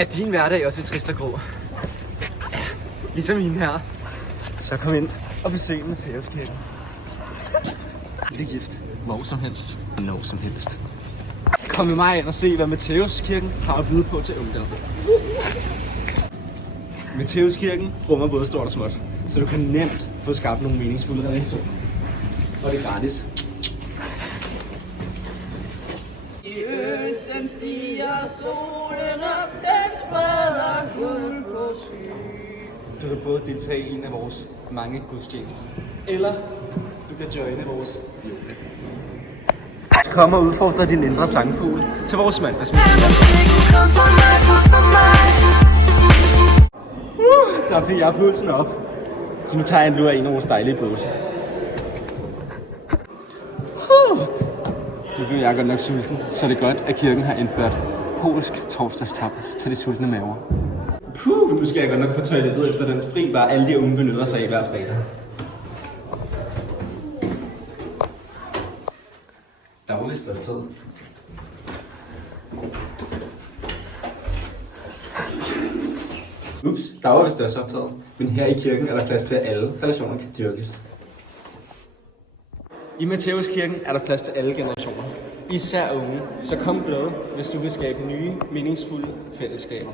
Er din hverdag også trist og grå? Ja, ligesom min her. Så kom ind og besøg Matthæuskirken. Det er gift. Hvor som helst. Når som helst. Kom med mig ind og se, hvad Matthæuskirken har at byde på til ungdom. Matthæuskirken rummer både stort og småt, så du kan nemt få skabt nogle meningsfulde relationer. Og det er gratis. I østen stiger solen op, den spreder guld på sky. Du kan både deltage i en af vores mange gudstjenester, eller du kan joine vores yoga. Kom og udfordre din indre sangfugl til vores mandagsmøde. Der fik jeg pulsen op, så nu tager jeg en lur af en af vores dejlige båse. Nu bliver jeg godt nok sulten, så det er godt, at kirken har indført polsk torsdagstapas til de sultne maver. Nu skal jeg godt nok på toilettet efter den fri bar, alle de unge benytter sig af hver fredag. Der var vist optaget. Ups, der var vist også optaget. Men her i kirken er der plads til, at alle relationer kan dyrkes. I Matthæuskirken er der plads til alle generationer. Især unge. Så kom glad, hvis du vil skabe nye, meningsfulde fællesskaber.